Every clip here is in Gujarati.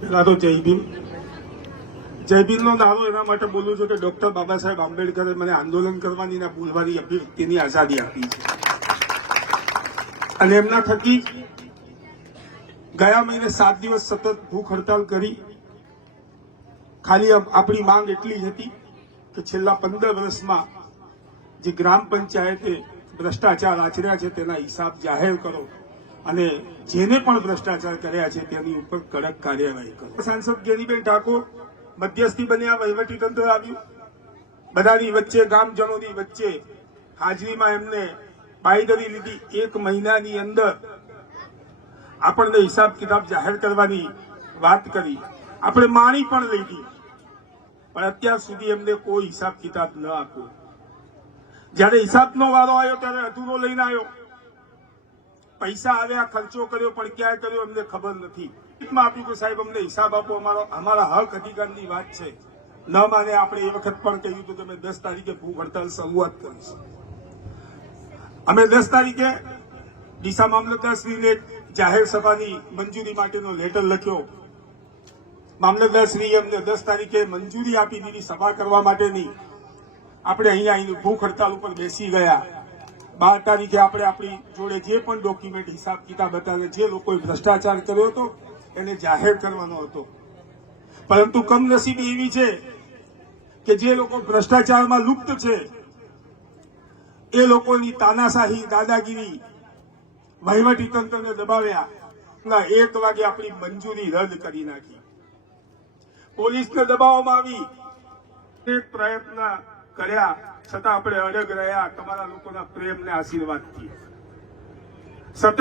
પેલા તો જય ભીમ. જય ભીમનો નારો એના માટે બોલું છું કે ડોક્ટર બાબા સાહેબ આંબેડકરે મને આંદોલન કરવાની ને બોલવાની અભિવ્યક્તિની આઝાદી આપી છે અને એમના થકી ગયા મહિને 7 દિવસ સતત ભૂખ હડતાલ કરી. ખાલી આપણી માંગ એટલી જ હતી કે છેલ્લા 15 વર્ષમાં જે ગ્રામ પંચાયતે ભ્રષ્ટાચાર આચર્યા છે તેના હિસાબ જાહેર કરો અને જેને પણ ભ્રષ્ટાચાર કર્યા છે તેની ઉપર કડક કાર્યવાહી કરો. સાંસદ ગેનીબેન ઠાકોર મધ્યસ્થી બન્યા, વહીવટી તંત્ર આવ્યું, બધાની વચ્ચે ગામજનોની વચ્ચે હાજરીમાં એમને બાંયધરી લીધી. 1 મહિનાની અંદર આપણને હિસાબ કિતાબ જાહેર કરવાની વાત કરી. આપણે માણી પણ લીધી, પણ અત્યાર સુધી એમને કોઈ હિસાબ કિતાબ ન આપ્યો. જયારે હિસાબનો વારો આવ્યો ત્યારે અધૂરો લઈને આવ્યો. પૈસા આવ્યા, ખર્ચો કર્યો, પણ ક્યાં કર્યો એમને ખબર નથી. આપ્યું કે સાહેબ અમને હિસાબ આપો, અમારા હક અધિકારની વાત છે. ન માને આપણે એ વખત પણ કહ્યું હતું કે અમે 10 તારીખે ભૂખ હડતાલ શરૂઆત કરીશું. અમે 10 તારીખે ડીસા મામલતદારશ્રીને જાહેર સભાની મંજૂરી માટેનો લેટર લખ્યો. મામલતદારશ્રીએ અમને 10 તારીખે મંજૂરી આપી દીધી સભા કરવા માટેની. આપણે અહીંયા ભૂખ હડતાલ ઉપર બેસી ગયા. 12 તારીખે આપણે આપણી જોડે જે પણ ડોક્યુમેન્ટ હિસાબ કિતાબ હતા, જે લોકોએ ભ્રષ્ટાચાર કર્યો હતો એને જાહેર કરવાનો હતો. પરંતુ કમનસીબી એવી છે કે જે લોકો ભ્રષ્ટાચારમાં લુપ્ત છે એ લોકોની તાનાશાહી, દાદાગીરી, વહીવટી તંત્રને દબાવ્યા. 1 વાગે આપણી મંજૂરી રદ કરી નાખી. પોલીસને દબાવવામાં આવી. એક પ્રયત્ન કર્યા છતાં આપણે અડગ રહ્યા તમારા લોકોના પ્રેમ ને આશીર્વાદથી. સતત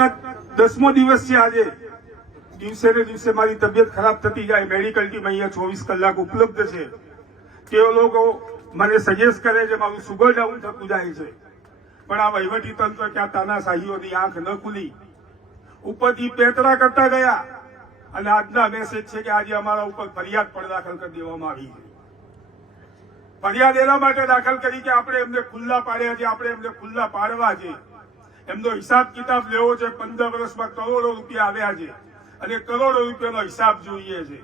10મો દિવસ છે આજે. દિવસે ને દિવસે મારી તબિયત ખરાબ થતી જાય. મેડિકલ ટીમ અહીંયા 24 કલાક ઉપલબ્ધ છે. તે લોકો મને સજેસ્ટ કરે છે, મારું સુગર ડાઉન થતું જાય છે. પણ આ વહીવટી તંત્ર ક્યાં તાનાશાહીઓની આંખ ન ખુલી. ઉપરથી પેતરા કરતા ગયા અને આજના મેસેજ છે કે આજે અમારા ઉપર ફરિયાદ પણ દાખલ કરી દેવામાં આવી છે. ફરિયાદ એના માટે દાખલ કરી કે આપણે એમને ખુલ્લા પાડ્યા છે, આપણે એમને ખુલ્લા પાડવા છે. એમનો હિસાબ કિતાબ લેવો છે. 15 વર્ષમાં કરોડો રૂપિયા આવ્યા છે અને કરોડો રૂપિયાનો હિસાબ જોઈએ છે.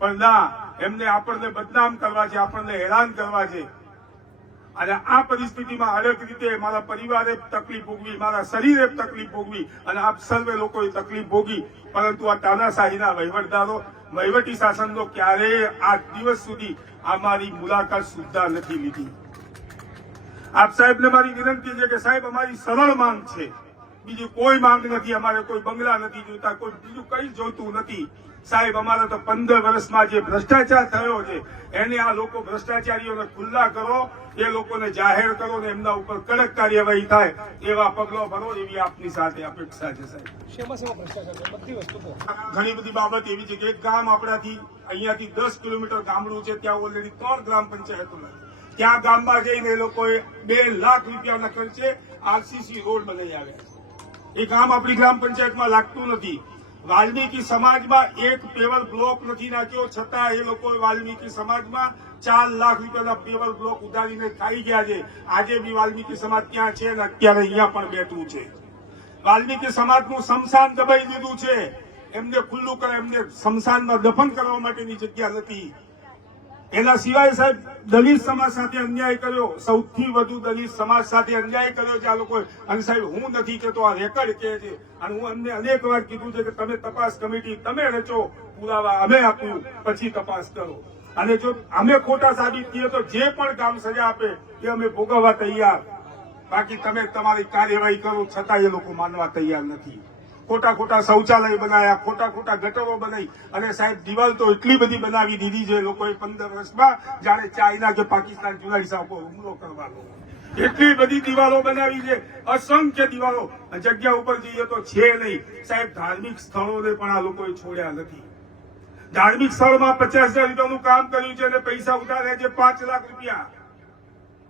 પણ ના, એમને આપણને બદનામ કરવા છે, આપણને હેરાન કરવા છે. અને આ પરિસ્થિતિમાં અલગ રીતે મારા પરિવારે તકલીફ ભોગવી, મારા શરીરે તકલીફ ભોગવી અને આપ સર્વે લોકોએ તકલીફ ભોગી. પરંતુ આ તાનાશાહીના વહીવટદારો વહીવટી શાસનનો ક્યારેય આ દિવસ સુધી અમારી મુલાકાત સુદ્ધા નથી લીધી. આપ સાહેબને મારી વિનંતી છે કે સાહેબ અમારી સરળ માંગ છે, બીજી કોઈ માંગ નથી. અમારે કોઈ બંગલા નથી જોઈતા, કોઈ બીજું કઈ જોઈતું નથી. સાહેબ અમારે તો 15 વર્ષમાં જે ભ્રષ્ટાચાર થયો છે એને આ લોકો ભ્રષ્ટાચારીઓને ખુલ્લા કરો, એ લોકોને જાહેર કરો ને એમના ઉપર કડક કાર્યવાહી થાય એવા પગલો ભરો એવી આપની સાથે અપેક્ષા છે સાહેબ. ઘણી બધી બાબત એવી છે કે એક ગામ આપણાથી અહીંયાથી 10 કિલોમીટર ગામડું છે, ત્યાં ઓલરેડી 3 ગ્રામ પંચાયતો ત્યાં ગામમાં જઈને એ લોકોએ 2 લાખ રૂપિયાના ખર્ચે આરસીસી રોડ બનાવી આવ્યા. એ ગામ આપણી ગ્રામ પંચાયતમાં લાગતું નથી. વાલ્મીકી સમાજમાં એક પેવર બ્લોક નથી નાખ્યો, છતાં એ લોકોએ વાલ્મીકી સમાજમાં 4 લાખ રૂપિયાના પેવર બ્લોક ઉધારીને ખાઈ ગયા છે. આજે બી વાલ્મીકી સમાજ ક્યાં છે અને અત્યારે અહીંયા પણ બેઠું છે. વાલ્મીકી સમાજનું સ્મશાન દબાઈ દીધું છે. એમને ખુલ્લું કરે, એમને સ્મશાનમાં દફન કરવા માટેની જગ્યા નથી. એના સિવાય સાહેબ દલિત સમાજ સાથે અન્યાય કર્યો. સૌથી વધુ દલિત સમાજ સાથે અન્યાય કર્યો છે આ લોકોએ. અને સાહેબ હું નથી કહેતો, આ રેકર્ડ કહે છે. અને હું અમને અનેક વાર કીધું છે કે તમે તપાસ કમિટી તમે રચો, પુરાવા અમે આપ્યું, પછી તપાસ કરો. અને જો અમે ખોટા સાબિત થઈએ તો જે પણ કામ સજા આપે એ અમે ભોગવવા તૈયાર. બાકી તમે તમારી કાર્યવાહી કરો, છતાં એ લોકો માનવા તૈયાર નથી. ખોટા શૌચાલય બનાવ્યા, ખોટા ગટરો બનાવી અને સાહેબ દિવાલ તો એટલી બધી બનાવી દીધી છે લોકોએ 15 વર્ષમાં, જાણે ચાઇના કે પાકિસ્તાન જુલાઈસા ઉપર હુમલો કરવાનો. એટલી બધી દિવાલો બનાવી છે, અસંખ્ય દિવાલો. જગ્યા ઉપર જઈએ તો છે નહીં સાહેબ. ધાર્મિક સ્થળોને પણ આ લોકોએ છોડ્યા નથી. ધાર્મિક સ્થળમાં 50,000 રૂપિયાનું કામ કર્યું છે અને પૈસા ઉતાર્યા છે 5 લાખ રૂપિયા.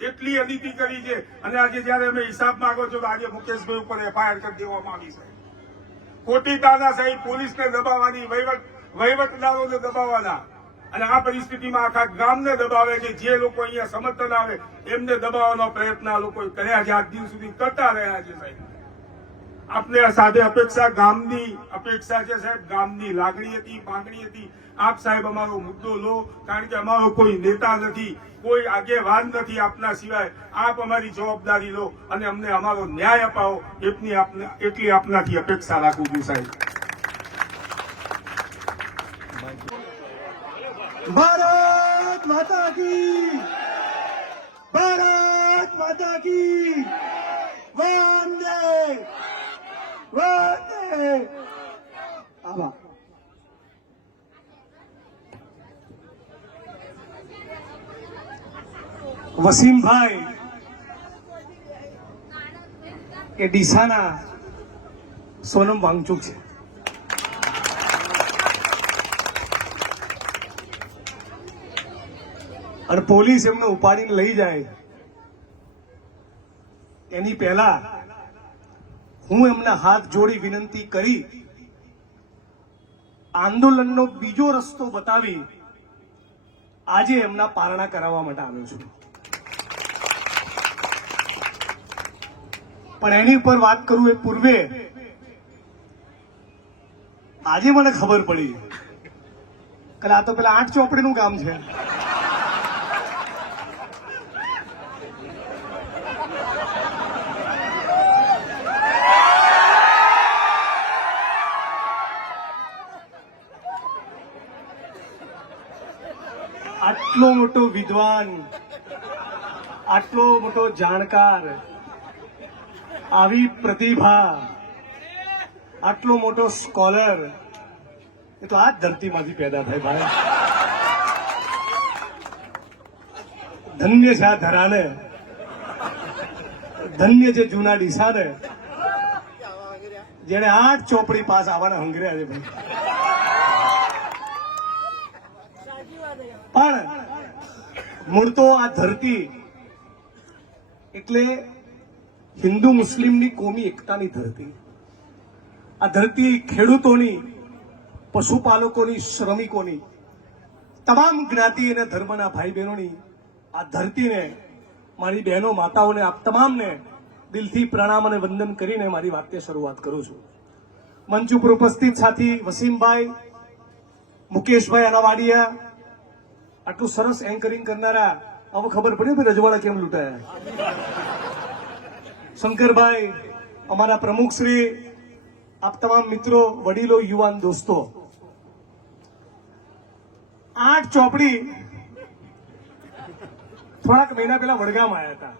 એટલી અનીતિ કરી છે. અને આજે જયારે અમે હિસાબ માંગો છો તો આજે મુકેશભાઈ ઉપર એફઆઈઆર કરી દેવામાં આવી છે. ખોટી તાનાશાહી, પોલીસને દબાવવાની, વહીવટદારોને દબાવવાના. અને આ પરિસ્થિતિમાં આખા ગામને દબાવે છે. જે લોકો અહીંયા સમર્થન આવે એમને દબાવવાનો પ્રયત્ન આ લોકોએ કર્યા છે, આજ દિન સુધી કરતા રહ્યા છે સાહેબ. આપણે સાથે અપેક્ષા ગામની અપેક્ષા છે સાહેબ, ગામની લાગણી હતી, માંગણી હતી. આપ સાહેબ અમારો મુદ્દો લો, કારણ કે અમારો કોઈ નેતા નથી, કોઈ આગેવાન નથી આપના સિવાય. આપ અમારી જવાબદારી લો અને અમને અમારો ન્યાય અપાવો, એટલી આપનાથી અપેક્ષા રાખું છું સાહેબ. ભારત માતા કી, ભારત માતા કી, વંદે વંદે. આભાર. વસીમભાઈ એ ડીસાના સોનમ વાંગચુક છે. અને પોલીસ એમને ઉપાડીને લઈ જાય એની પહેલા હું એમના હાથ જોડી વિનંતી કરી આંદોલનનો બીજો રસ્તો બતાવી આજે એમના પારણા કરાવવા માટે આવ્યો છું. પણ એની ઉપર વાત કરું એ પૂર્વે આજે મને ખબર પડી કે આ તો પેલા 8 ચોપડીનું કામ છે. આટલો મોટો વિદ્વાન, આટલો મોટો જાણકાર, આવી પ્રતિભા, આટલો મોટો સ્કોલર એ તો આ જ ધરતીમાંથી પેદા થાય ભાઈ. ધન્ય છે આ ધરાને, ધન્ય છે જૂના ડીસાને, જેને 8 ચોપડી પાસ આવવાના હંગર્યા છે ભાઈ. પણ મૂળ તો આ ધરતી એટલે હિન્દુ મુસ્લિમની કોમી એકતાની ધરતી. આ ધરતી ખેડૂતોની, પશુપાલકોની, શ્રમિકોની, તમામ જ્ઞાતિ અને ધર્મના ભાઈ બહેનોની આ ધરતીને, મારી બહેનો માતાઓને, આપ તમામને દિલથી પ્રણામ અને વંદન કરીને મારી વાતની શરૂઆત કરું છું. મંચ ઉપર ઉપસ્થિત સાથી વસીમભાઈ, મુકેશભાઈ અનાવાડિયા, આટલું સરસ એન્કરિંગ કરનારા, હવે ખબર પડી કે રજવાડા કેમ લૂંટાયા. શંકરભાઈ, અમારા પ્રમુખ શ્રી, આપ તમામ મિત્રો, વડીલો, યુવાન દોસ્તો, 8 ચોપડી થોડાક મહિના પહેલા વડગામ આવ્યા હતા,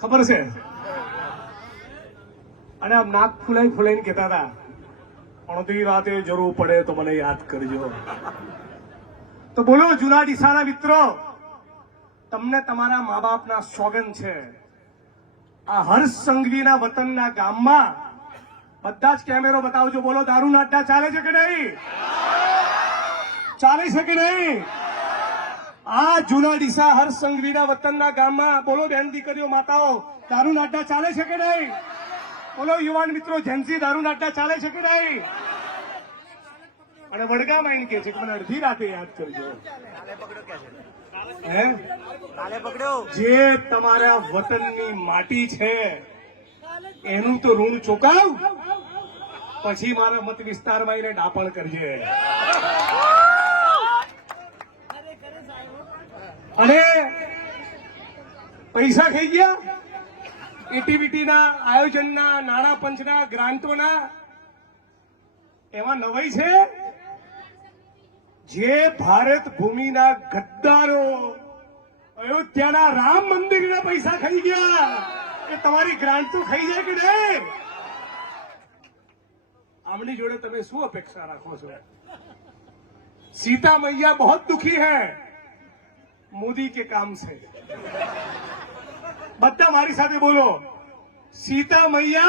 ખબર છે? અને આમ નાક ફૂલાઈને કહેતા હતા, અડધી રાતે જરૂર પડે તો મને યાદ કરજો. તો બોલો જૂના ડીસાના મિત્રો, તમને તમારા મા બાપના સોગન છે, આ હર્ષ સંઘવીના વતનના ગામમાં બધા જ કેમેરો બતાવજો. બોલો, દારૂના અડ્ડા ચાલે છે કે નહીં? ચાલે છે કે નહીં? આ જૂના ડીસા હર્ષ સંઘવીના વતનના ગામમાં બોલો બેન દીકરીઓ, માતાઓ, દારૂના અડ્ડા ચાલે છે કે નહીં? બોલો યુવાન મિત્રો, જેન્સી, દારૂના અડ્ડા ચાલે છે કે નહીં? અને વડગામ આવીને કે છે કે મને અડધી રાતે યાદ કરજો. હે, જે તમારા વતનની માટી છે એનું તો ઋણ ચૂકવ, પછી મારા મત વિસ્તારમાં આવીને ડાપણ કરજે. અને પૈસા ખાઈ ગયા એટીવીટીના આયોજનના, નાણાં પંચના, ગ્રાન્ટોના, એમાં નવાઈ છે જે ભારત ભૂમિના ગદ્દારો અયોધ્યાના રામ મંદિરના પૈસા ખાઈ ગયા, એ તમારી ગ્રાન્ટ તો ખાઈ જાય કે નહીં? આમની જોડે તમે શું અપેક્ષા રાખો છો? सीता मैया बहुत दुखी है मोदी के काम से. બધા મારી સાથે બોલો, सीता मैया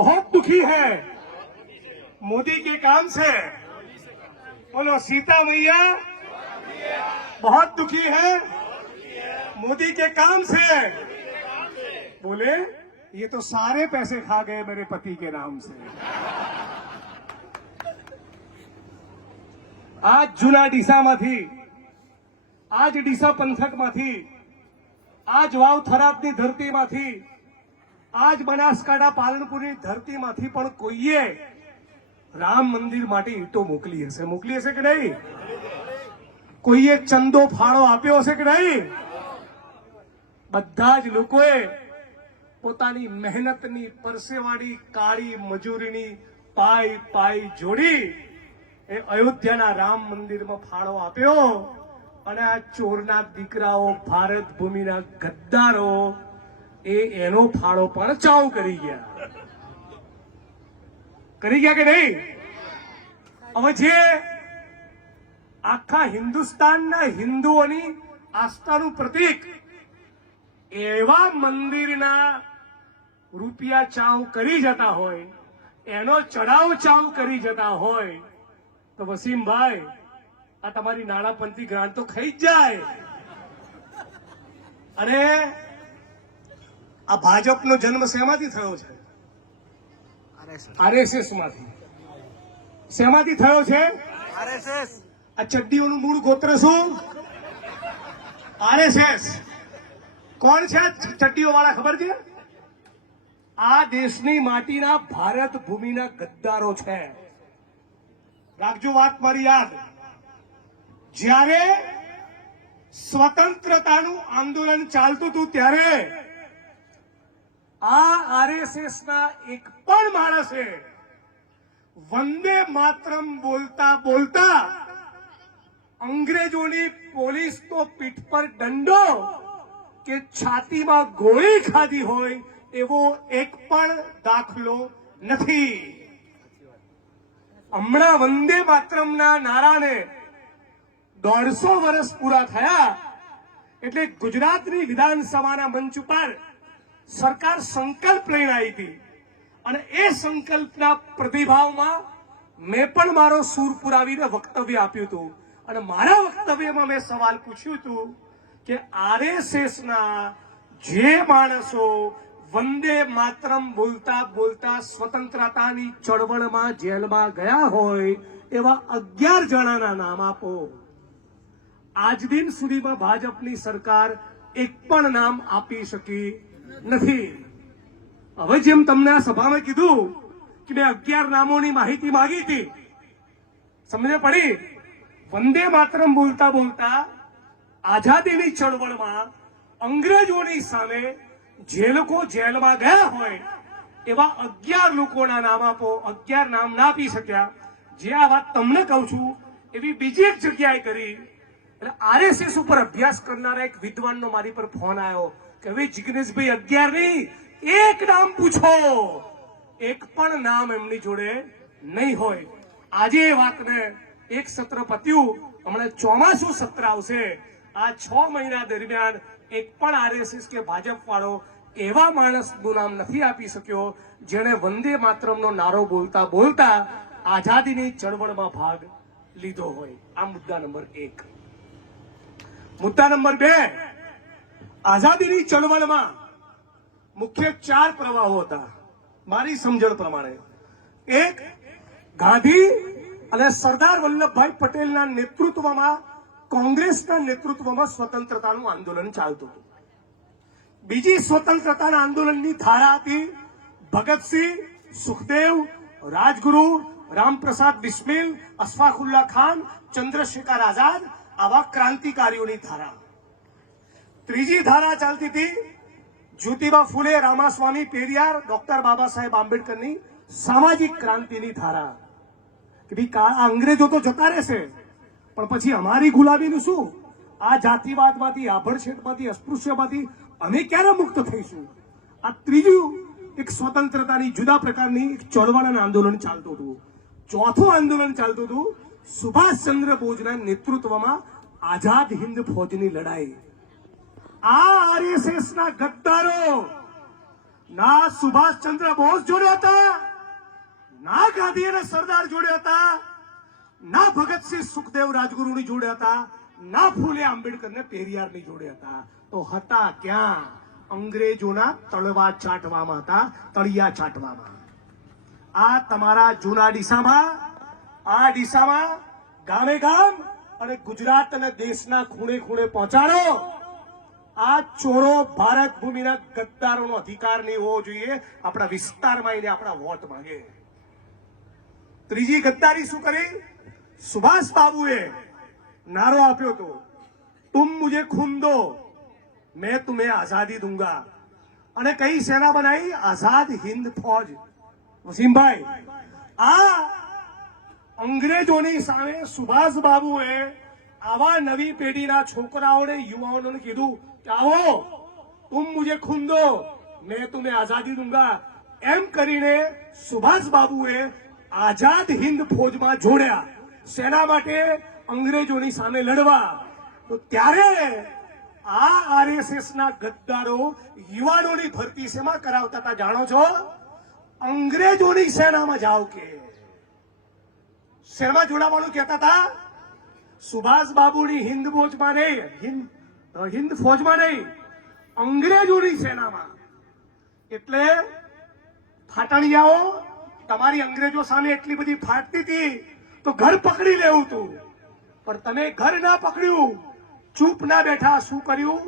बहुत दुखी है मोदी के काम से. बोलो, सीता मैया बहुत दुखी है मोदी के काम से. बोले, ये तो सारे पैसे खा गए मेरे पति के नाम से. आज જૂના ડીસામાંથી, આજ ડીસા પંથકમાંથી આ જ વાવ થરાદની ધરતીમાંથી, આ જ બનાસકાંઠા પાલનપુરની ધરતીમાંથી પણ કોઈએ રામ મંદિર માટે ઈંટો મોકલી હશે કે નહીં? કોઈએ ચંદો ફાળો આપ્યો હશે કે નહીં? બધા જ લોકોએ પોતાની મહેનતની, પરસેવાની, કાળી મજૂરીની પાઈ જોડી એ અયોધ્યાના રામ મંદિરમાં ફાળો આપ્યો. અને આ ચોરના દીકરાઓ, ભારત ભૂમિના ગદ્દારો એનો ફાળો પણ ચાઉ કરી ગયા કે નહીં? હવે જે આખા હિન્દુસ્તાનના હિન્દુઓની આસ્થાનું પ્રતીક એવા મંદિરના રૂપિયા ચાવ કરી જતા હોય, એનો ચડાવ ચાવ કરી જતા હોય, તો વસીમભાઈ આ તમારી નાણાપંથી ગ્રાન્ટ તો ખાઈ જ જાય. અને આ ભાજપનો જન્મ શેમાંથી થયો છે? આરએસએસ માંથી. શેમાંથી થયો છે? આરએસએસ. આ ચડ્ડીઓનું મૂળ ગોત્ર શું? આરએસએસ. કોણ છે ચડ્ડીઓ વાળા ખબર છે? આ દેશની માટીના ભારત ભૂમિના ગદ્દારો છે. રાખજો વાત મારી યાદ. જ્યારે સ્વતંત્રતાનું આંદોલન ચાલતું હતું ત્યારે આ આરએસએસ ના એક પણ માણસે વંદે માતરમ બોલતા બોલતા અંગ્રેજોની પોલીસ તો પીઠ પર દંડો કે છાતીમાં ગોળી ખાધી હોય એવો એક પણ દાખલો નથી. હમણાં વંદે માતરમના નારાને 150 વર્ષ પૂરા થયા એટલે ગુજરાતની વિધાનસભાના મંચ ઉપર સરકાર સંકલ્પ લઈને આવી હતી. અને એ સંકલ્પના પ્રતિભાવમાં મેં પણ મારો સૂર પુરાવીને વક્તવ્ય આપ્યું હતું. અને મારા વક્તવ્યમાં મેં સવાલ પૂછ્યું હતું કે આરએસએસના જે માણસો વંદે માતરમ બોલતા બોલતા સ્વતંત્રતાની ચળવળમાં જેલમાં ગયા હોય એવા 11 જણાના નામ આપો. આજ દિન સુધીમાં ભાજપની સરકાર એક પણ નામ આપી શકી નથી. હવે જેમ તમને આ સભામાં કીધું કે મેં 11 નામોની માહિતી માંગી હતી, સમજ પડી? વંદે માતરમ બોલતા બોલતા આઝાદીની ચળવળમાં અંગ્રેજોની સામે જે લોકો જેલમાં ગયા હોય એવા 11 લોકોના નામ આપો. 11 નામ ના આપી શક્યા. જે આ વાત તમને કહું છું એવી બીજી એક જગ્યાએ કરી. એટલે આરએસએસ ઉપર અભ્યાસ કરનારા એક વિદ્વાનનો મારી પર ફોન આવ્યો કે હવે જિગ્નેશભાઈ 11 નહીં, એક નામ પૂછો. એક પણ નામ એમની જોડે નહીં હોય. આજે એ વાતને એક સત્ર પત્યું, હમણાં ચોમાસું સત્ર આવશે. આ 6 મહિના દરમિયાન એક પણ આરએસએસ કે ભાજપ વાળો એવા માણસનું નામ નથી આપી શક્યો જેણે વંદે માતરમનો નારો બોલતા બોલતા આઝાદીની ચળવળમાં ભાગ લીધો હોય. આ મુદ્દા નંબર 1. મુદ્દા નંબર 2, આઝાદીની ચળવળમાં મુખ્ય 4 પ્રવાહો હતા મારી સમજણ પ્રમાણે. એક, ગાંધી અને સરદાર વલ્લભભાઈ પટેલના નેતૃત્વમાં, કોંગ્રેસના નેતૃત્વમાં સ્વતંત્રતાનું આંદોલન ચાલતું હતું. બીજી સ્વતંત્રતાના આંદોલનની ધારા હતી ભગતસિંહ, સુખદેવ, રાજગુરુ, રામપ્રસાદ બિસ્મિલ, અશફાકુલ્લા ખાન, ચંદ્રશેખર આઝાદ આવા ક્રાંતિકારીઓની ધારા. ત્રીજી ધારા ચાલતી હતી જ્યોતિબા ફૂલે, રામાસ્વામી પેરિયાર, ડોક્ટર બાબા સાહેબ આંબેડકરની સામાજિક ક્રાંતિની ધારા. કે ભાઈ આ અંગ્રેજો તો જતા રહેશે પણ પછી અમારી ગુલામીનું શું? આ જાતિવાદમાંથી, આભડછેદમાંથી, અસ્પૃશ્યમાંથી અમે ક્યારે મુક્ત થઈશું? આ ત્રીજું એક સ્વતંત્રતાની જુદા પ્રકારની એક ચળવળ અને આંદોલન ચાલતું હતું. ચોથું આંદોલન ચાલતું હતું સુભાષચંદ્ર બોઝના નેતૃત્વમાં આઝાદ હિન્દ ફૌજની લડાઈ. આ આરએસએસ ના ગદ્દારો ના સુભાષચંદ્ર બોઝ જોડે હતા, ના ગાંધી અને સરદાર જોડે હતા, ના ભગતસિંહ, સુખદેવ, રાજગુરુની જોડે હતા, ના ફૂલે આંબેડકરને પેરિયારની જોડે હતા. તો હતા ક્યાં? અંગ્રેજોના તળવા ચાટવામાં હતા, તળિયા ચાટવામાં. આ તમારા જૂના ડીસામાં, આ ડીસામાં ગામે ગામ અને ગુજરાત અને દેશના ખૂણે ખૂણે પહોંચાડો. આ ચોરો ભારત ભૂમિના ગદ્દારોનો અધિકાર નહીં હોવો જોઈએ આપણા વિસ્તારમાં આવીને આપણા વોટ માંગે. ત્રીજી ગદ્દારી શું કરી? સુભાષ બાબુએ નારો આપ્યો હતો, તુમ મુझे खून दो मैं तुम्हें आजादी दूंगा. અને કઈ સેના બનાવી? આઝાદ હિન્દ ફૌજ. વસીમભાઈ, આ અંગ્રેજોની સામે સુભાષ બાબુએ આવા નવી પેઢીના છોકરાઓને યુવાઓને કીધું કે આવો, તુમ મુझे खून दो मैं तुम्हें आजादी दूंगा. એમ કરીને સુભાષ બાબુએ આઝાદ હિન્દ ફૌજમાં જોડ્યા. સેના માટે? અંગ્રેજોની સામે લડવા. તો ત્યારે આ આરએસએસ ના ગદ્દારો યુવાનોની ભરતી શેમાં કરાવતા હતા જાણો છો? અંગ્રેજોની સેનામાં જાઓ કે શેરમાં જોડાવાનું કહેતા હતા. સુભાષ બાબુની હિન્દ ફૌજમાં નહીં, હિન્દ ફૌજમાં નહીં, અંગ્રેજોની સેનામાં. એટલે ફાટણિયાઓ, તમારી અંગ્રેજો સામે એટલી બધી ફાટતી હતી તો ઘર પકડી લેવું હતું, પણ તમે ઘર ના પકડ્યું, ચૂપ ના બેઠા. શું કર્યું?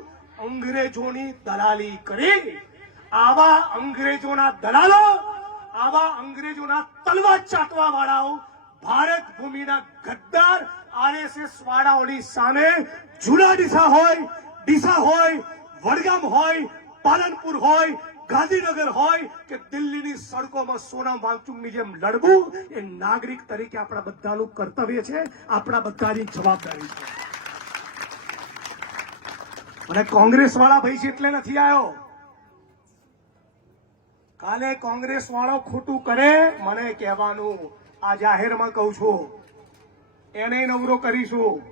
અંગ્રેજોની દલાલી કરી. આવા અંગ્રેજોના દલાલો, આવા અંગ્રેજોના તલવાર ચાટવા વાળાઓ ભારત ભૂમિના ગદ્દાર આરએસએસ વાળાઓની સામે જુના ડીસા હોય, વડગામ હોય, પાલનપુર હોય, ગાંધીનગર હોય કે દિલ્હીની સડકોમાં સોનમ વાંગચુકની જેમ લડવું એ નાગરિક તરીકે આપણા બધાનું કર્તવ્ય છે, આપણા બધાની જવાબદારી છે. અને કોંગ્રેસ વાળા ભાઈ છે એટલે નથી આવ્યો. કાલે કોંગ્રેસ વાળો ખોટું કરે મને કહેવાનું, આ જાહેરમાં કહું છું, એને નવરો કરીશું.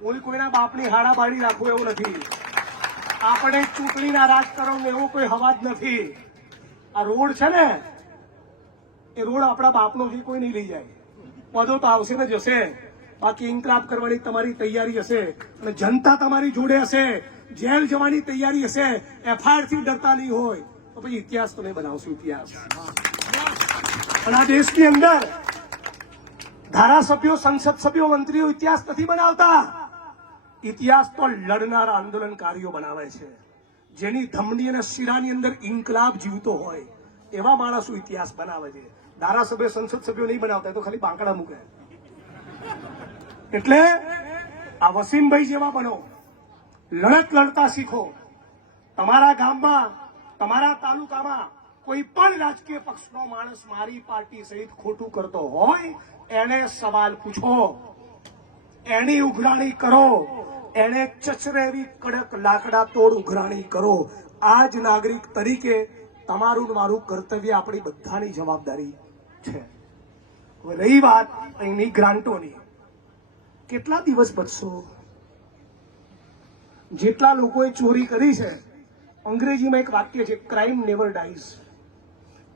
કોઈ કોઈના બાપની હાડાબાડી રાખવું એવું નથી. આપણે ચૂંટણીના રાજકારણ એવો કોઈ હવાજ નથી. આ રોડ છે ને, એ રોડ આપણા બાપનો છે, કોઈ નહીં લઈ જાય. પદો તો આવશે ને જશે, બાકી ઇન્કલાબ કરવાની તમારી તૈયારી હશે અને જનતા તમારી જોડે હશે, જેલ જવાની તૈયારી હશે, એફઆઈઆર થી ડરતા નહીં હોય તો પછી ઇતિહાસ તો નહીં બનાવશું. ઇતિહાસ અને આ દેશની અંદર ધારાસભ્યો, સંસદ સભ્યો, મંત્રીઓ ઇતિહાસ નથી બનાવતા. ઇતિહાસ તો લડનારા આંદોલનકારીઓ બનાવે છે, જેની ધમની અને શિરાની અંદર ઇન્કલાબ જીવતો હોય એવા માણસો ઇતિહાસ બનાવે છે. ધારાસભ્ય, સંસદ સભ્યો નહીં બનાવતા, તો ખાલી બાંકડા મૂકે. એટલે આ વસીમભાઈ જેવા બનો, લડત લડતા શીખો. તમારા ગામમાં, તમારા તાલુકામાં કોઈ પણ રાજકીય પક્ષનો માણસ મારી પાર્ટી સહિત ખોટું કરતો હોય એને સવાલ પૂછો, એની ઉઘરાણી કરો, એને ચચરેવી કડક લાકડા તોડ ઉઘરાણી કરો. આ જ નાગરિક તરીકે તમારું મારું કર્તવ્ય, આપણી બધાની જવાબદારી છે. હવે રહી વાત અહીંની ગ્રાન્ટોની, કેટલા દિવસ બચશો? જેટલા લોકોએ ચોરી કરી છે, અંગ્રેજીમાં એક વાક્ય છે, ક્રાઇમ નેવર ડાઈઝ.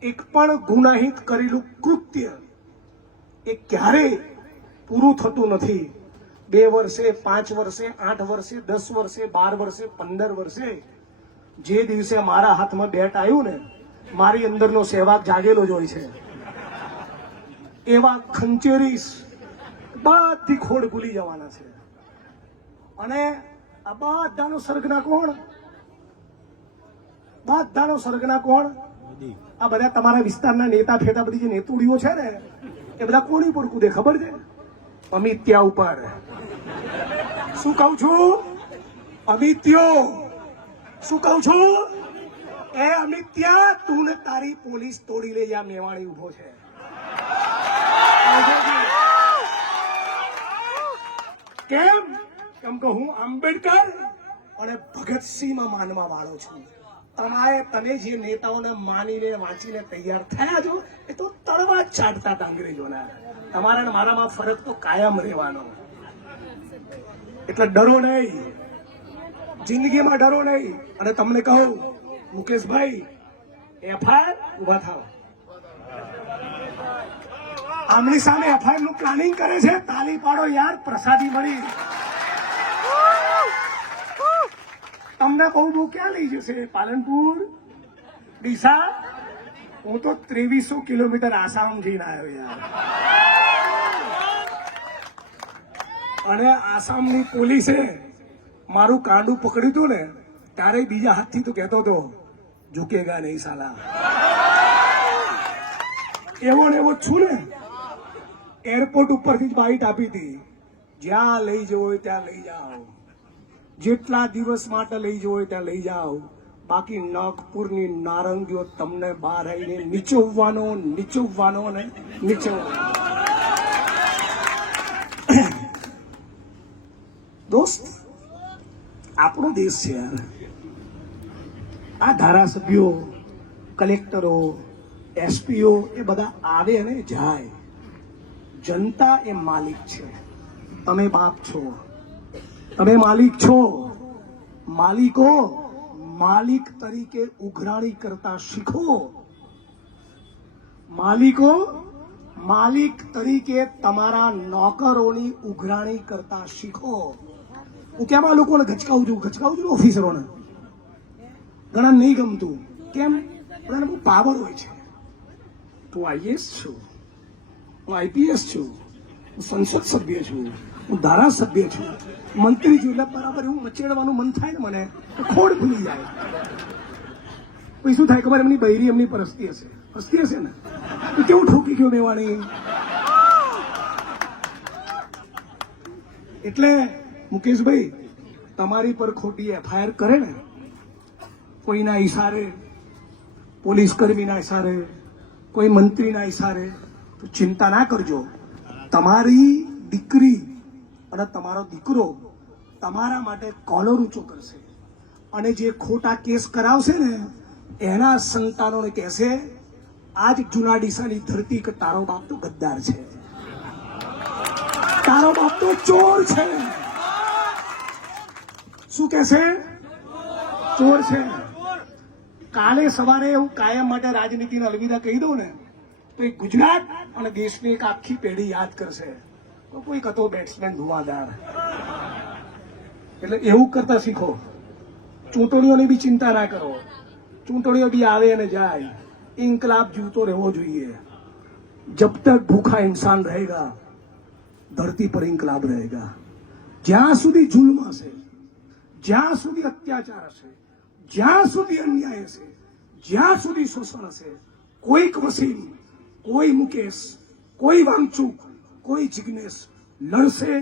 એક પણ ગુનાહિત કરેલું કૃત્ય એ ક્યારેય પૂરું થતું નથી. 2 વર્ષે, 5 વર્ષે, 8 વર્ષે, 10 વર્ષે, 12 વર્ષે, 15 વર્ષે, જે દિવસે મારા હાથમાં બેટ આવ્યું ને, મારી અંદરનો સહેવાગ જાગેલો જ હોય છે. એવા ખંચેરીસ બધી ખોડ ભૂલી જવાના છે. અને આ બધાનો સરગના કોણ? બધાનો સરગના કોણ? આ બધા તમારા વિસ્તારના નેતા ફેતા, બધી જે નેતુડીઓ છે ને, એ બધા કોની પર કૂદે ખબર છે? અમિત્યા ઉપર. શું કહું છું? અમિત્યો. શું કહું છું? એ અમિત્યા, તું ને તારી પોલીસ તોડી લે, જ્યાં મેવાણી ઉભો છે. કેમ? કેમ કે હું આંબેડકર અને ભગતસિંહમાં માનવા વાળો છું. તમે જે નેતાઓને માનીને વાંચીને તૈયાર થયા છો એ તો તળવા જ ચાટતા હતા અંગ્રેજોના. તમારા ને મારામાં ફરક તો કાયમ રહેવાનો. એટલે ડરો નહીં, જિંદગીમાં ડરો નહીં. અને તમને કહું મુકેશભાઈ, એફઆઈઆર ઉભા થાવ. આમની સામે એફઆઈઆર નું પ્લાનિંગ કરે છે, તાલી પાડો યાર, પ્રસાદી મળી. તમને બહુ ક્યાં લઈ જશે? પાલનપુર, ડીસા? હું તો 2300 કિલોમીટર આસામ જઈને આવ્યો યાર. અને આસામની પોલીસે મારું કાંડું પકડ્યું હતું ને, ત્યારે બીજા હાથથી તો કહેતો હતો ઝુકેગા નહીં સાલા. એવો ને એવો છું ને. એરપોર્ટ ઉપરથી જ બાઈટ આપી હતી, જ્યાં લઈ જવો હોય ત્યાં લઈ જાઓ, જેટલા દિવસ માટે લઈ જવો હોય ત્યાં લઈ જાઓ, બાકી નાગપુરની નારંગીઓ તમને બહાર આવીને નીચોવવાનો ને નીચોવવાનો. દોસ્ત, આપણો દેશ છે યાર. આ ધારાસભ્યો, કલેક્ટરો, એસપીઓ એ બધા આવે અને જાય. જનતા એ માલિક છે, તમે બાપ છો, તમે માલિક છો. માલિકો માલિક તરીકે ઉઘરાણી કરતા શીખો. માલિકો માલિક તરીકે તમારા નોકરોની ઉઘરાણી કરતા શીખો. હું કેમ આ લોકોને ગચકાવું છું ઓફિસરોને. ઘણા નહીં ગમતું. કેમ? બધાને બહુ પાવર હોય છે. તું આઈએસ છું, હું આઈપીએસ છું, હું સંસદ સભ્ય છું, હું ધારાસભ્ય છું, મંત્રી છું, એટલે બરાબર એવું મચેડવાનું મન થાય ને મને તો ખોડ ભૂલી જાય. પછી શું થાય ખબર? એમની બૈરી એમની પર હસતી હશે ને તો કેવું ઠોકી ગયો મેવાણી. એટલે મુકેશભાઈ, તમારી પર ખોટી એફઆઈઆર કરે ને કોઈના ઈશારે, પોલીસ કર્મીના ઈશારે, કોઈ મંત્રીના ઈશારે, તો ચિંતા ના કરજો. તમારી દીકરી અને તમારો દીકરો તમારા માટે કોલર ઊંચો કરશે, અને જે ખોટા કેસ કરાવશે ને એના સંતાનોને કહેશે આજ જૂના ડીસાની ધરતી કે તારો બાપ તો ગદ્દાર છે, તારો બાપ તો ચોર છે. શું કહેશે? ચોર છે. કાલે સવારે હું કાયમ માટે રાજનીતિને અલવિદા કહી દઉં ને તો એ ગુજરાત અને દેશની એક આખી પેઢી યાદ કરશે તો કોઈક હતો બેટ્સમેન ધુઆધાર. એટલે એવું કરતા શીખો. ચૂંટણીઓની બી ચિંતા ના કરો. ચૂંટણીઓ બી આવે અને જાય. ઇન્કલાબ જીવતો રહેવો જોઈએ. જબ તક ભૂખા ઇન્સાન રહેગા ધરતી પર ઇન્કલાબ રહેગા. જ્યાં સુધી જુલ્મ હશે, જ્યાં સુધી અત્યાચાર હશે, જ્યાં સુધી અન્યાય હશે, જ્યાં સુધી શોષણ હશે, કોઈક વસીમ, કોઈ મુકેશ, કોઈ વાંગચુક, કોઈ જિગ્નેશ લડશે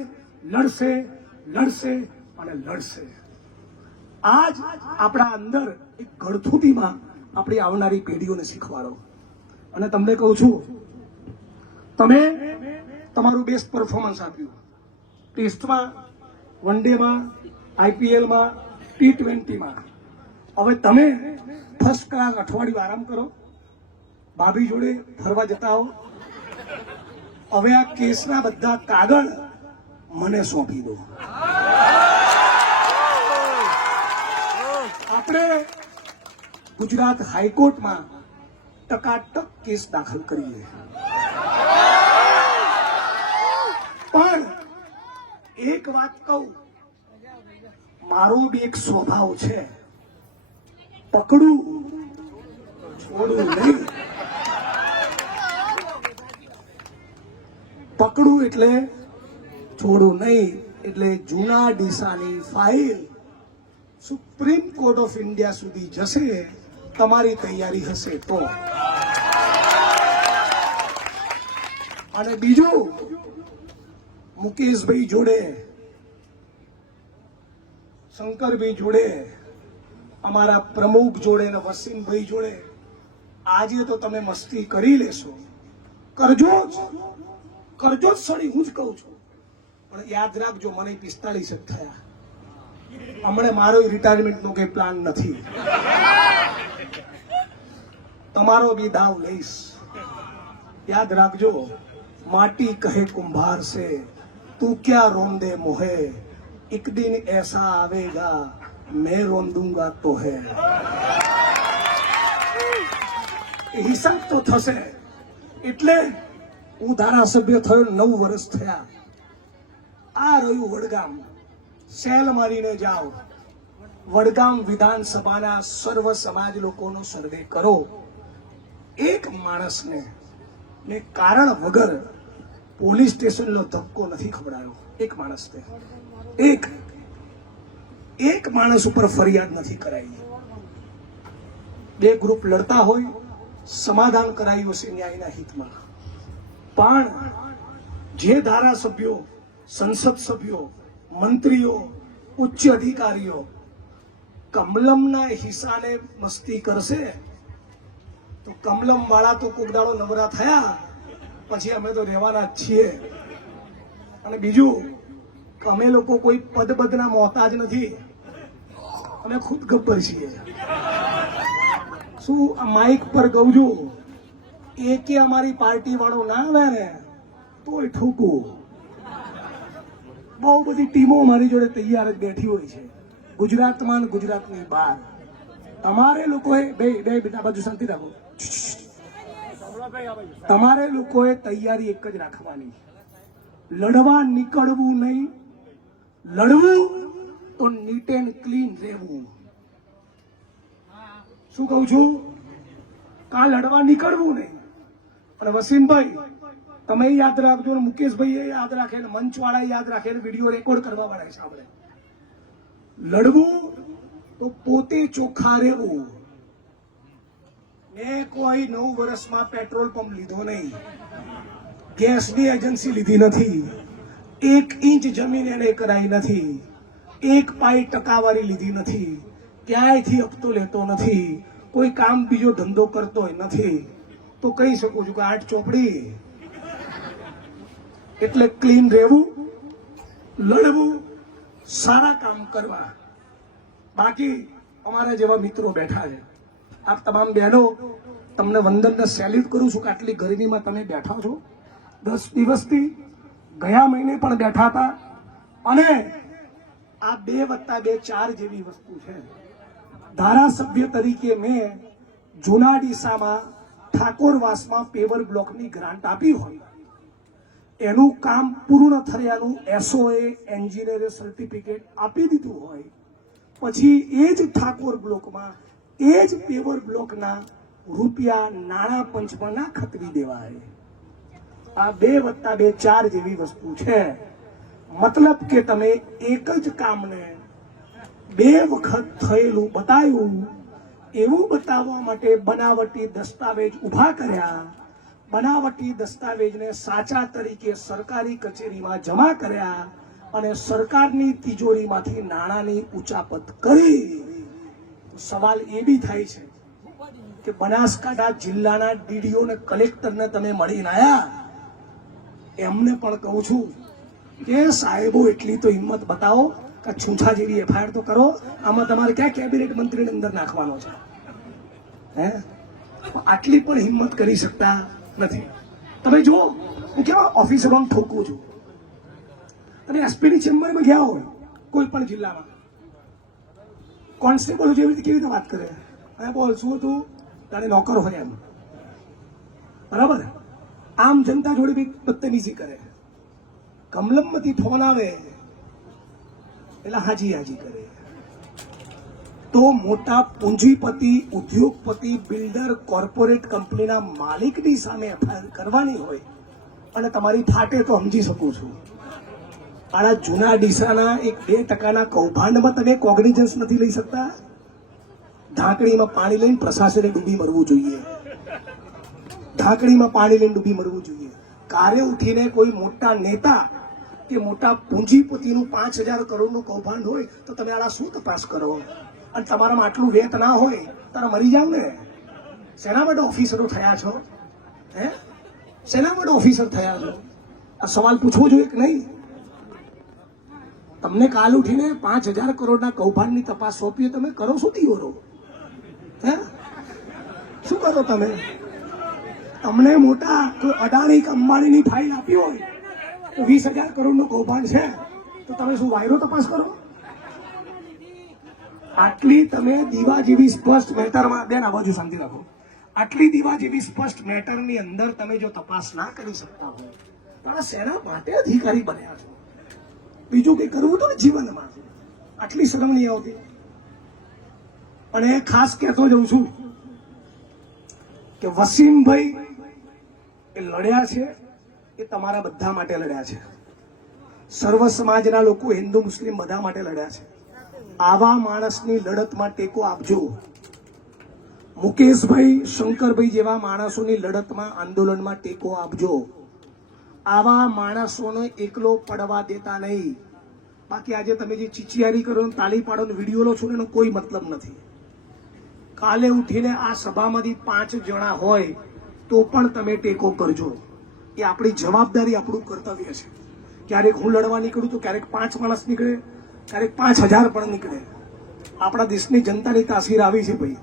અને લડશે. આજ આપણા અંદર એક ગળથુતીમાં આપણી આવનારી પેઢીઓને શીખવાડો. અને તમને કહું છું, તમે તમારું બેસ્ટ પરફોર્મન્સ આપ્યું ટેસ્ટમાં, વન ડેમાં, આઈપીએલમાં, T20માં. હવે તમે ફર્સ્ટ ક્લાસ અઠવાડિયું આરામ કરો, ભાભી જોડે ફરવા જતા હો. હવે આ કેસના બધા કાગળ મને સોંપી દો. આપણે ગુજરાત હાઈકોર્ટમાં ટકાટક કેસ દાખલ કરીએ. પણ એક વાત કહું, મારો બી એક સ્વભાવ છે, પકડું છોડું નહીં. પકડું એટલે છોડું નહીં. એટલે જૂના ડીસાની file supreme court of India સુધી જશે. તમારી તૈયારી હશે તો. અને બીજું, મુકેશભાઈ જોડે, શંકરભાઈ જોડે, અમારા પ્રમુખ જોડે અને વસીમભાઈ જોડે આજે તો તમે મસ્તી કરી લેશો. કરજો જ સળી, હું જ કહું છું. પણ યાદ રાખજો, મને 45 જ થયા. હમણાં મારો રિટાયરમેન્ટનો કઈ પ્લાન નથી. તમારો બી દાવ લઈશ. યાદ રાખજો, માટી કહે કુંભાર સે તું ક્યાં રોંદે મોહે, એક દિન એસા આવેગા मैं रोंदूंगा तो है. હિસાબ તો થશે. એટલે હું ધારાસભ્ય થયો 9 વર્ષ થયા. આ રહ્યું વડગામ. સેલ મારીને જાઓ. વડગામ વિધાનસભાના સર્વ સમાજ લોકોનો સર્વે કરો. એક માણસને મેં કારણ વગર પોલીસ સ્ટેશનનો ધક્કો નથી ખવડાવ્યો. એક માણસને. એક એક માણસ ઉપર ફરિયાદ નથી કરાઈ. બે ગ્રુપ લડતા હોય, સમાધાન કરાયું હશે ન્યાયના હિતમાં. પણ જે ધારાસભ્યો, સંસદ સભ્યો, મંત્રીઓ, ઉચ્ચ અધિકારીઓ કમલમના હિસ્સાને મસ્તી કરશે તો કમલમ વાળા તો કોક દાડો નવરા થયા પછી અમે તો રહેવાના જ છીએ. અને બીજું કે અમે લોકો કોઈ પદબદના મોહતાજ નથી, અમે ખુદ ગબ્બર છીએ. શું આ માઇક પર કહું છું, એકે અમારી પાર્ટી વાળો ના આવે ને તોય ઠૂકું. બહુ બધી ટીમો મારી જોડે તૈયાર જ બેઠી હોય છે, ગુજરાતમાં ને ગુજરાતની બહાર. તમારે લોકોએ બે બેટા બાજુ શાંતિ રાખો. તમારે લોકોએ તૈયારી એક જ રાખવાની, લડવા નીકળવું નહીં, લડવું તો નીટ એન્ડ ક્લીન રહેવું. શું કહું છું? કા લડવા નીકળવું નહીં. અને વસીમભાઈ તમે યાદ રાખજો, ને મુકેશભાઈ એ યાદ રાખે, ને મંચવાળા યાદ રાખે, ને વિડીયો રેકોર્ડ કરવા વાળા છે. આપણે લડવું તો પોતે ચોખ્ખા રહેવું. મેં કોઈ 9 વર્ષમાં પેટ્રોલ પંપ લીધો નહીં, ગેસની એજન્સી લીધી નથી, 1 ઇંચ જમીન એને કરાઈ નથી, 1 પાઈ ટકાવારી લીધી નથી, ક્યાંયથી હપ્તો લેતો નથી, કોઈ કામ બીજો ધંધો કરતો નથી. તો કહી શકું છું કે 8 ચોપડી. એટલે ક્લીન રહેવું, લડવું, સારા કામ કરવા. બાકી અમારા જેવા મિત્રો બેઠા છે, આપ તમામ બહેનો તમને વંદનને સેલ્યુટ કરું છું કે આટલી ગરમીમાં તમે બેઠા છો. 10 દિવસથી ગયા મહિને પણ બેઠા હતા. અને આ 2+2 4 જેવી વસ્તુ છે. ધારાસભ્ય તરીકે મેં જૂના ડીસામાં ઠાકોરવાસમાં પેવર બ્લોકની ગ્રાન્ટ આપી હોય, એનું કામ પૂર્ણ થયાનું SOA એન્જિનિયરે સર્ટિફિકેટ આપી દીધું હોય, પછી એ જ ઠાકોર બ્લોકમાં એ જ પેવર બ્લોકના રૂપિયા નાણાં પંચમાં ના ખતરી દેવાય. આ 2+2 4 જેવી વસ્તુ છે. મતલબ કે તમે એક જ કામને 2 વખત થયેલું બતાવ્યું, એવું બતાવવા માટે બનાવટી દસ્તાવેજ ઊભા કર્યા, બનાવટી દસ્તાવેજને સાચા તરીકે સરકારી કચેરીમાં જમા કર્યા અને સરકારની તિજોરીમાંથી નાણાંની ઉચાપત કરી. સવાલ એ બી થાય છે કે બનાસકાંઠા જિલ્લાના DDO ને કલેક્ટરને તમે મળીને આવ્યા, એમને પણ કહું છું કે સાહેબો એટલી તો હિંમત બતાવો કે છૂછા જેવી FIR તો કરો. આમાં તમારે ક્યાં કેબિનેટ મંત્રીને અંદર નાખવાનો છે? હે, આટલી પણ હિંમત કરી શકતા નથી. તમે જુઓ, હું કેવા ઓફિસરોને ઠોકું છું. તમે એસપીની ચેમ્બરમાં ગયા હોય કોઈ પણ જિલ્લામાં, કોન્સ્ટેબલ જેવી રીતે કેવી રીતે વાત કરે, અને બોલ શું તું તારે નોકર હોય એમ, બરાબર? આમ જનતા જોડે બી બદતમીજી કરે. કમલમમાંથી ફોન આવે એટલે હાજી હાજી કરે. તો મોટા પૂંજીપતિ, ઉદ્યોગપતિ, બિલ્ડર, કોર્પોરેટ કંપનીના માલિકની સામે FIR કરવાની હોય અને તમારી ફાટે તો સમજી શકું છું. આના જૂના ડીસાના 1-2% કૌભાંડમાં તમે કોગ્નિઝન્સ નથી લઈ શકતા. ઢાંકણીમાં પાણી લઈને પ્રશાસને ડૂબી મરવું જોઈએ. ઢાંકણીમાં પાણી લઈને ડૂબી મરવું જોઈએ. કારે ઉઠીને કોઈ મોટા નેતા કે મોટા પૂંજીપતિનું 5000 કરોડનું કૌભાંડ હોય તો તમે આના શું તપાસ કરો? અને તમારામાં આટલું વેત ના હોય તારે મરી જાવ ને. શેના માટે ઓફિસરો થયા છો? હે, શેના માટે ઓફિસર થયા છો? આ સવાલ પૂછવો જોઈએ કે નહીં? તમને કાલ ઉઠીને 5000 કરોડના કૌભાંડની તપાસ સોંપીએ, તમે કરો શું દિયોરો? હે, શું કરો તમે? તમને મોટા અડાણી કે અંબાણીની ફાઇલ આપી હોય તો 20000 કરોડનું કૌભાંડ છે તો તમે શું વાયરો તપાસ કરો? આટલી તમે દીવા જેવી સ્પષ્ટ મેટરમાં, બેન આ બાજુ શાંતિ રાખો, આટલી દીવા જેવી સ્પષ્ટ મેટરની અંદર તમે જો તપાસ ના કરી શકતા હોય તો આ શેના માટે અધિકારી બન્યા છો? બીજું કંઈ કરવું હતું ને જીવનમાં? આટલી શરમ નહીં આવતી? અને ખાસ કહેતો જઉં છું કે વસીમભાઈ એ લડ્યા છે, એ તમારા બધા માટે લડ્યા છે. સર્વ સમાજના લોકો, હિન્દુ મુસ્લિમ બધા માટે લડ્યા છે. આવા માણસની લડતમાં ટેકો આપજો. મુકેશભાઈ, શંકરભાઈ જેવા માણસોની લડતમાં, આંદોલનમાં ટેકો આપજો. આવા માણસોને એકલો પડવા દેતા નહીં. બાકી આજે તમે જે ચીચિયારી કરો, તાળી પાડો, વિડીયો લો છો એનો કોઈ મતલબ નથી. કાલે ઉઠીને આ સભામાંથી 5 જણા હોય તો પણ તમે ટેકો કરજો. એ આપણી જવાબદારી, આપણું કર્તવ્ય છે. ક્યારેક હું લડવા નીકળું તો ક્યારેક 5 માણસ નીકળે, ક્યારેક 5000 પણ નીકળે. આપણા દેશની જનતાની તાસીર આવી છે ભાઈ,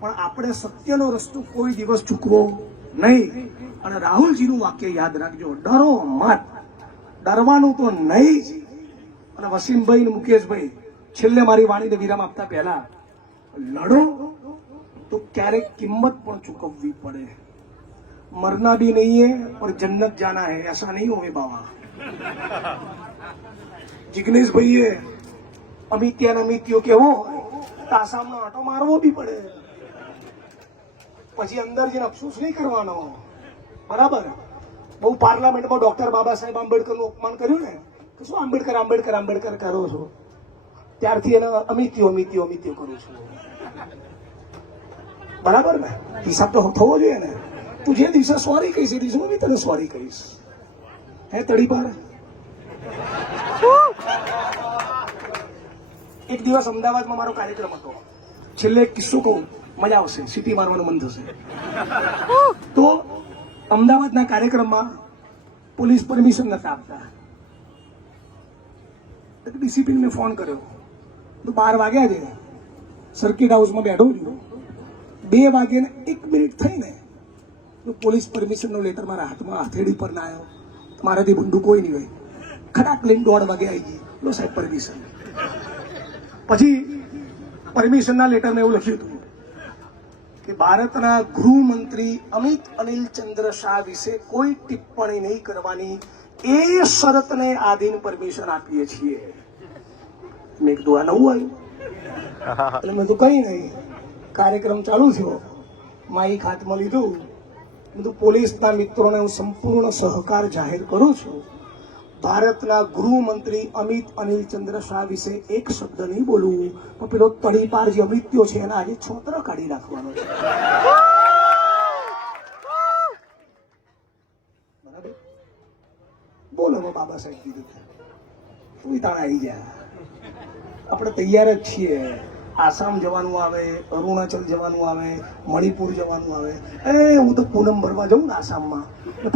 પણ આપણે સત્યનો રસ્તો કોઈ દિવસ ચૂકવો નહીં. અને રાહુલજીનું વાક્ય યાદ રાખજો, ડરો મત. ડરવાનું તો નહીં જ. અને વસીમભાઈ ને મુકેશભાઈ, છેલ્લે મારી વાણીને વિરામ આપતા પહેલા, લડો તો ક્યારેક કિંમત પણ ચૂકવવી પડે. मरना भी नहीं है और जन्नत जाना है, ऐसा नहीं होवे बाबा. जिग्नेश भाई અમિત્યો કેવો આસામનો આટો મારવો બી પડે, પછી અંદર જઈને અફસોસ નહીં કરવાનો. બરાબર? બહુ પાર્લામેન્ટમાં ડોક્ટર બાબા સાહેબ આંબેડકરનું અપમાન કર્યું ને, તો શું આંબેડકર આંબેડકર આંબેડકર કરો છો, ત્યારથી એને અમિત્યો કરું છું. બરાબર ને? હિસાબ તો થવો જોઈએ ને. તું જે દિવસે સોરી કહીશ એ દિવસે હું બી તને સોરી કહીશ. હે તડી પાર. એક દિવસ અમદાવાદમાં મારો કાર્યક્રમ હતો. છેલ્લે એક કિસ્સો કહું, મજા આવશે, સિટી મારવાનું મન થશે. તો અમદાવાદના કાર્યક્રમમાં પોલીસ પરમિશન નથી આપતા. ડિસિપ્લિન મેં ફોન કર્યો તો 12 વાગ્યા છે, સર્કિટ હાઉસમાં બેઠો છું. 2 વાગ્યાને 1 મિનિટ થઈને તો પોલીસ પરમિશનનો લેટર મારા હાથમાં હથેળી પર ના આવ્યો. મારાથી ભૂંડું કોઈ નહીં હોય. ખડાક લઈને 1:30 વાગે આવી ગઈ. લો સાહેબ પરમિશન. પછી પરમિશનના લેટરમાં એવું લખ્યું હતું કે ભારતના ગૃહમંત્રી અમિત અનિલ ચંદ્ર શાહ વિશે કોઈ ટિપ્પણી નહીં કરવાની, એ શરતને આધીન પરમિશન આપીએ છીએ. મેં કીધું આ નવું આવ્યું. એટલે મેં તો કઈ નહીં. કાર્યક્રમ ચાલુ થયો, માઇક હાથમાં લીધું. બધું પોલીસના મિત્રોને હું સંપૂર્ણ સહકાર જાહેર કરું છું. ભારતના ગૃહમંત્રી અમિત અનિલ ચંદ્ર શાહ વિશે એક શબ્દ નહીં બોલવું, પણ પેલો તડીપાર જે અમિત્યો છે એના આજે છોતરો કાઢી નાખવાનો છે. બરાબર? બોલો બાબા સાહેબ કીધું, તું તાણા આવી ગયા. આપણે તૈયાર જ છીએ. આસામ જવાનું આવે, અરુણાચલ જવાનું આવે, મણિપુર જવાનું આવે. હું તો પૂનમ ભરવા જાઉં ને આસામમાં,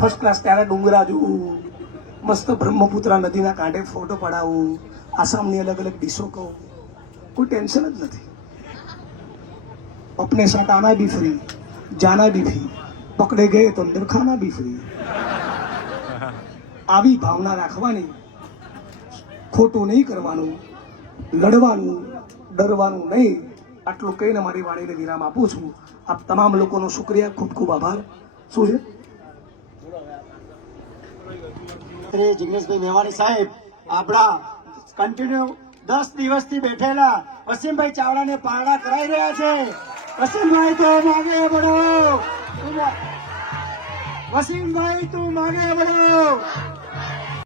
ફર્સ્ટ ક્લાસ ત્યારે ડુંગરા જોઉં, મસ્ત બ્રહ્મપુત્રા નદીના કાંઠે ફોટો પડાવું, આસામની અલગ અલગ ડીશો કહું. કોઈ ટેન્શન જ નથી. अपने साथ आना भी फ्री, जाना भी फ्री, पकड़े गए तो अंदर खाना भी फ्री. આવી ભાવના રાખવાની, ખોટું નહીં કરવાનું, લડવાનું, ડરવાનું નહીં. આટલું કહીને મારી વાણીને વિરામ આપું છું. આપ તમામ લોકોનો શુક્રિયા, ખૂબ ખૂબ આભાર. શું છે? શ્રી જિગ્નેશભાઈ મેવાણી સાહેબ આપણા કન્ટિન્યુ 10 દિવસથી બેઠેલા વસીમભાઈ ચાવડાને પારણા કરાઈ રહ્યા છે. વસીમભાઈ તો માગે બળો, વસીમભાઈ તું માગે બળો.